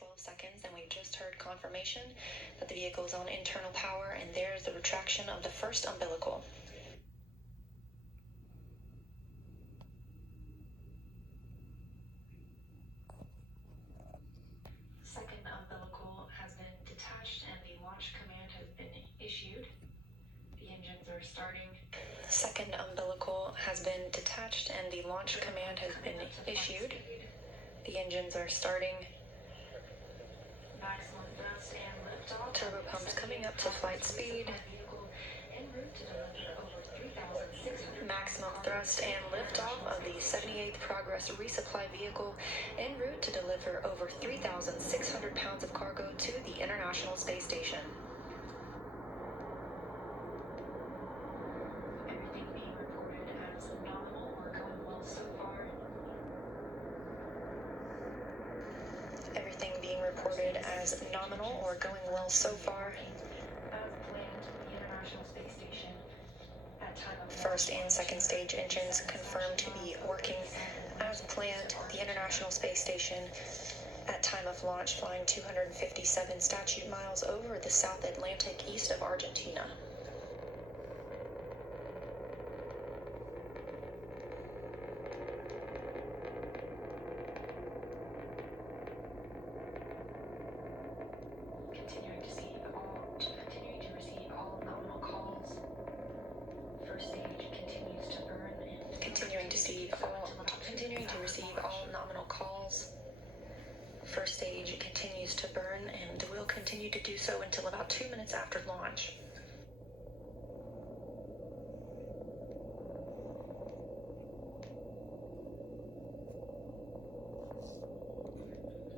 12 seconds, and we've just heard confirmation that the vehicle is on internal power, and there's the retraction of the first umbilical. Second umbilical has been detached and the launch command has been issued. The engines are starting. The second umbilical has been detached and the launch command has been issued. The engines are starting. Maximum thrust and liftoff. Turbo pumps coming up to flight speed. Maximum thrust and liftoff of the 78th Progress resupply vehicle en route to deliver over 3,600 pounds of cargo to the International Space Station. Everything being reported as nominal or going well so far. Everything being reported as nominal or going well so far. As planned, the International Space Station at time of first and second stage engines confirmed to be working as planned. The International Space Station at time of launch flying 257 statute miles over the South Atlantic east of Argentina. Continuing to receive all nominal calls. First stage continues to burn and continuing to receive all nominal calls. First stage continues to burn and will continue to do so until about 2 minutes after launch.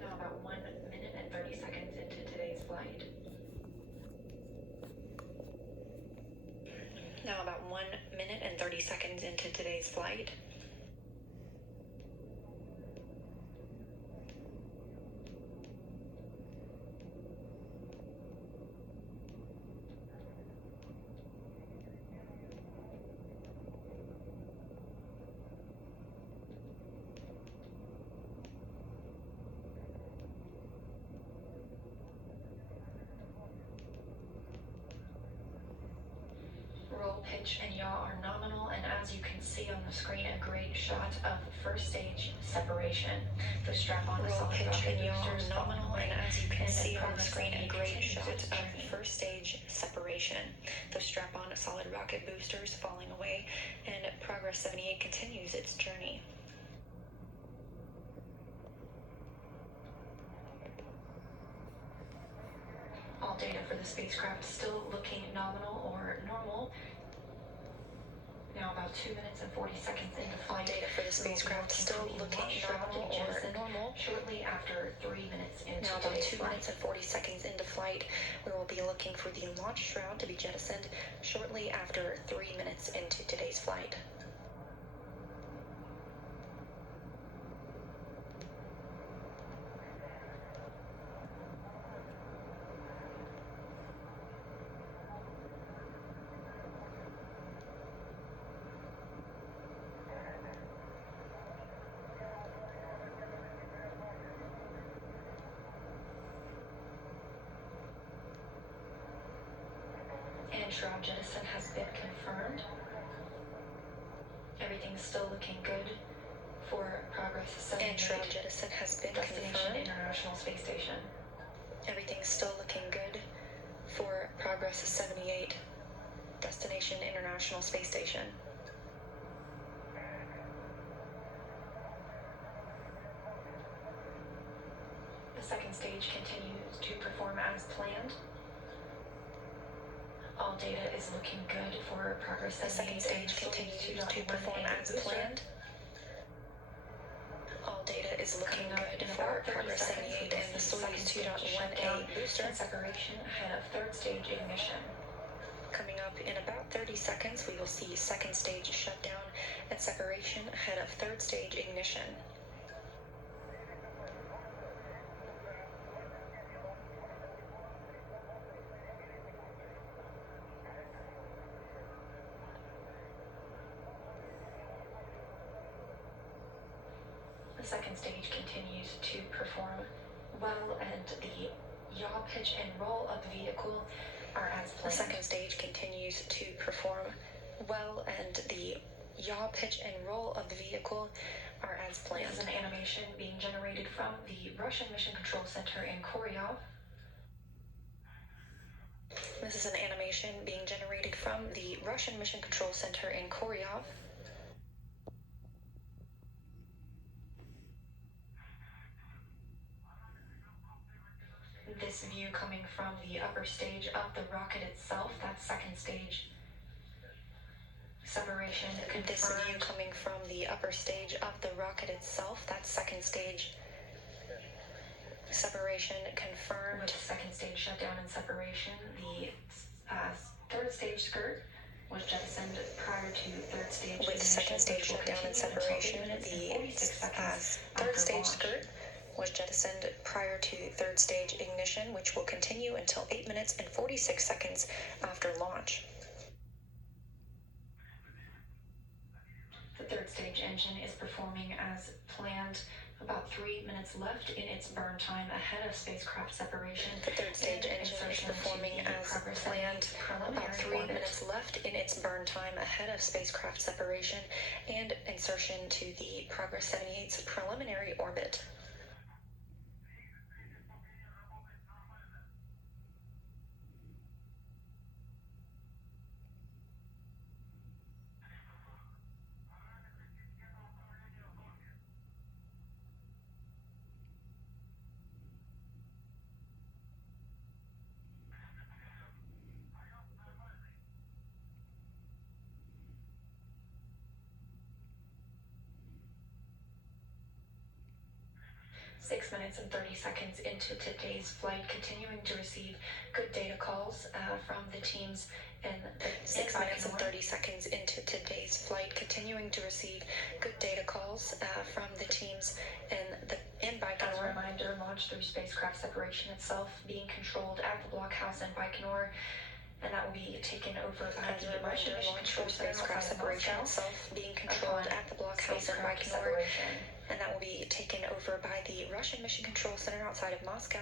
Now about 1 minute and 30 seconds into today's flight. Now about 1 minute and 30 seconds into today's flight. Roll, pitch, and yaw are nominal, and as you can see on the screen, a great shot of first stage separation. The strap-on solid rocket boosters nominal, and as you can see on the screen, a great shot of first stage separation. The strap-on solid rocket boosters falling away, and Progress 78 continues its journey. All data for the spacecraft still looking nominal or normal. Now about 2 minutes and 40 seconds into flight. Data for the spacecraft still looking nominal or normal. Shortly after 3 minutes into now about 2 minutes and 40 seconds into flight, we will be looking for the launch shroud to be jettisoned shortly after 3 minutes into today's flight. And shroud jettison has been confirmed. Everything's still looking good for Progress 78. And shroud jettison has been confirmed. International Space Station. Everything's still looking good for Progress 78. Destination International Space Station. The second stage continues to perform as planned. All data is looking good for Progress 78. The second stage continues to perform as planned. All data is looking good for Progress 78 and the Soyuz 2.1A booster. And separation ahead of third stage ignition. Coming up in about 30 seconds, we will see second stage shutdown and separation ahead of third stage ignition. The second stage continues to perform well, and the yaw, pitch, and roll of the vehicle are as planned. The second stage continues to perform well, and the yaw, pitch, and roll of the vehicle are as planned. This is an animation being generated from the Russian Mission Control Center in Koryov. This is an animation being generated from the Russian Mission Control Center in Koryov. This view coming from the upper stage of the rocket itself, that's second stage. Separation confirmed. This view coming from the upper stage of the rocket itself, that's second stage. Separation confirmed. With second stage shutdown and separation, the third stage skirt was jettisoned prior to third stage. With second stage shutdown and separation, the third stage skirt was jettisoned prior to third stage ignition, which will continue until 8 minutes and 46 seconds after launch. The third stage engine is performing as planned. About 3 minutes left in its burn time ahead of spacecraft separation. The third stage engine is performing as planned. About 3 minutes left in its burn time ahead of spacecraft separation and insertion to the Progress 78's preliminary orbit. Six minutes and 30 seconds into today's flight, continuing to receive good data calls from the teams in the 6 minutes and 30 seconds into today's flight, continuing to receive good data calls from the teams in Baikonur. As a reminder, launch through spacecraft separation itself being controlled at the blockhouse in Baikonur, and that will be taken over by the Russian launch through spacecraft separation itself being controlled at the blockhouse in Baikonur. And that will be taken over by the Russian Mission Control Center outside of Moscow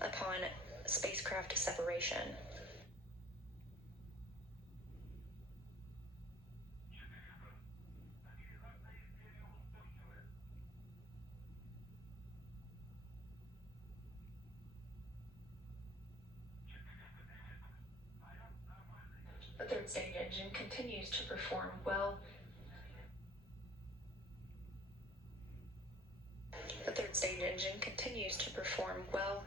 upon spacecraft separation. The third stage engine continues to perform well. The third stage engine continues to perform well.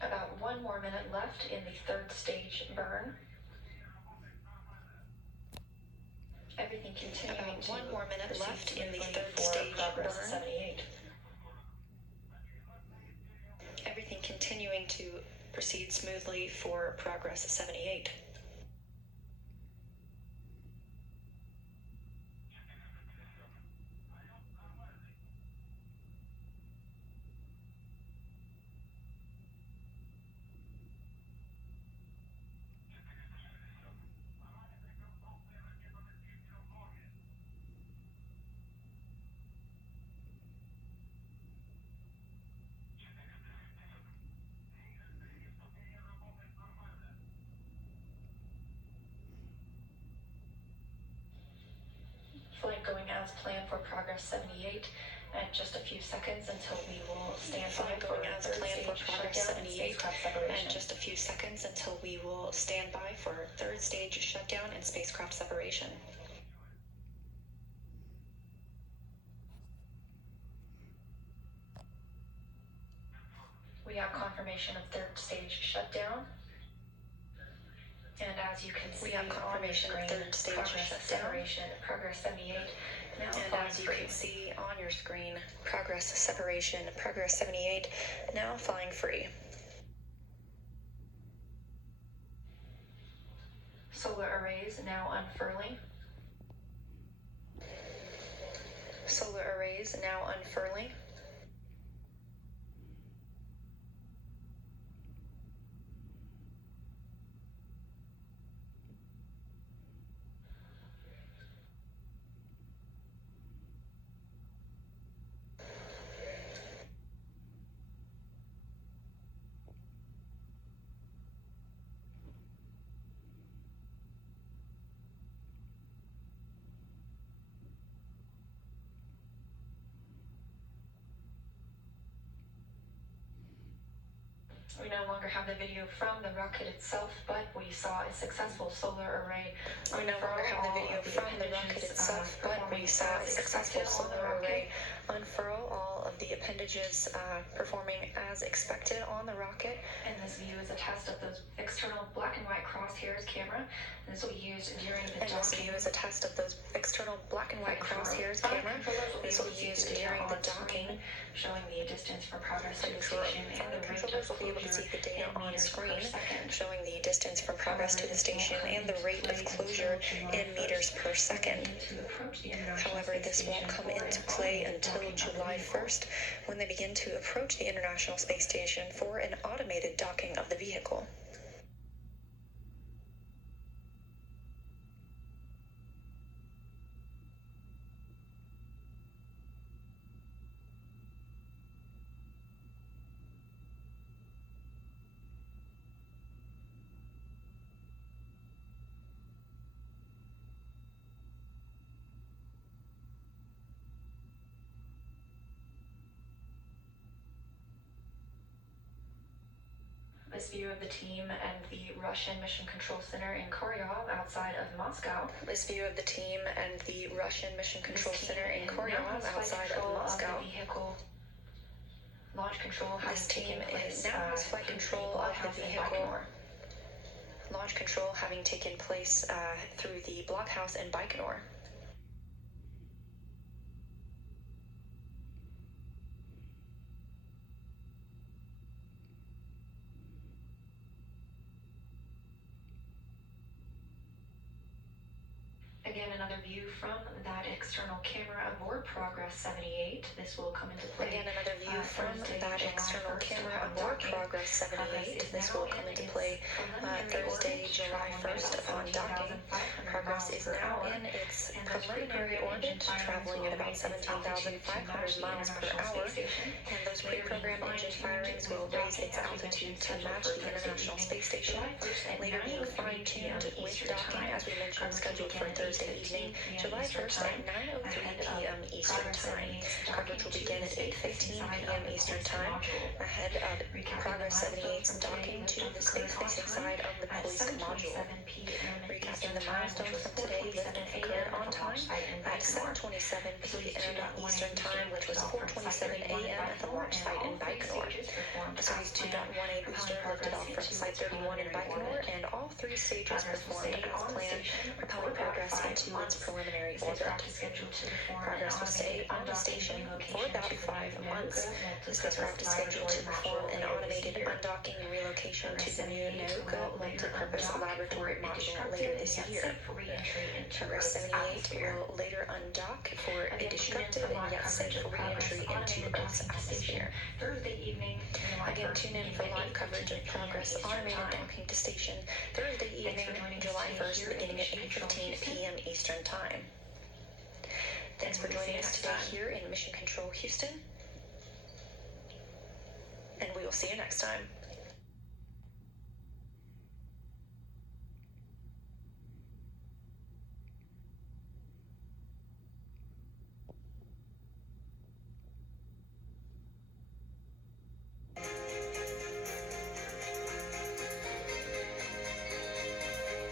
About 1 more minute left in the third stage burn. Everything continuing about 1 more minute left in the third stage burn. 78. Everything continuing to proceed smoothly for Progress 78. Flight going as planned for Progress 78, and just a few seconds until we will stand by for Progress 78, and just a few seconds until we will stand by for third stage shutdown and spacecraft separation. We have confirmation of third stage shutdown. And as you can see, we have confirmation of third stage separation, Progress 78. Now and as you can see on your screen, Progress separation, Progress 78, now flying free. Solar arrays now unfurling. Solar arrays now unfurling. We no longer have the video from the rocket itself, but we saw a successful solar array. We no longer have the video from the rocket itself, but we saw a successful solar array unfurl, all of the appendages performing as expected on the rocket. And this view is a test of those external black and white crosshairs camera. This will be used during the docking. This view is a test of those external black and white crosshairs camera. This will be used during the docking, showing the distance from progress to the station and the rate controllers will be able to see the data on screen, showing the distance from progress to the station and the rate of closure in meters per second. However, this won't come into play until July 1st, when they begin to approach the International Space Station for an automated docking of the vehicle. This view of the team and the Russian Mission Control Center in Koryov outside of Moscow. This view of the team and the Russian Mission Control Center in Koryov outside of Moscow. Launch control this team now has flight control of the vehicle. Launch control having taken place through the blockhouse in Baikonur. Again, another view from that external camera aboard Progress 78. This will come into play. Again, another view from that external camera aboard Progress 78. This will come into play Thursday, July 1st upon docking. Progress is now in its preliminary orbit, traveling at about 17,500 miles per hour, and those pre-programmed engine firings will raise its altitude to match the International Space Station, later being fine-tuned with docking, as we mentioned, scheduled for Thursday evening, July 1st at 9:03 p.m. Eastern Time. Coverage will begin at 8:15 p.m. Eastern Time, ahead of Progress 78's docking to the space-facing side of the Poisk module. Recapping the milestones from today, lift occurred on time at 7:27 p.m. Eastern Time, which was 4:27 a.m. at the launch site in Baikonur. The Soyuz 2.1A booster lifted off from Site 31 in Baikonur, and all three stages performed as planned, propelling Progress into its preliminary orbit. Progress will stay on the station for about 5 months. The spacecraft is scheduled to perform an automated undocking and relocation to the new Nauka multi-purpose laboratory module later this year. Progress 78 will later undock for a destructive and yet safe re-entry into Earth's atmosphere. Again, tune in for live coverage of Progress automated docking to station Thursday evening, July 1st, beginning at 8:15 p.m. Eastern Time. Thanks for joining us today here in Mission Control Houston, and we will see you next time.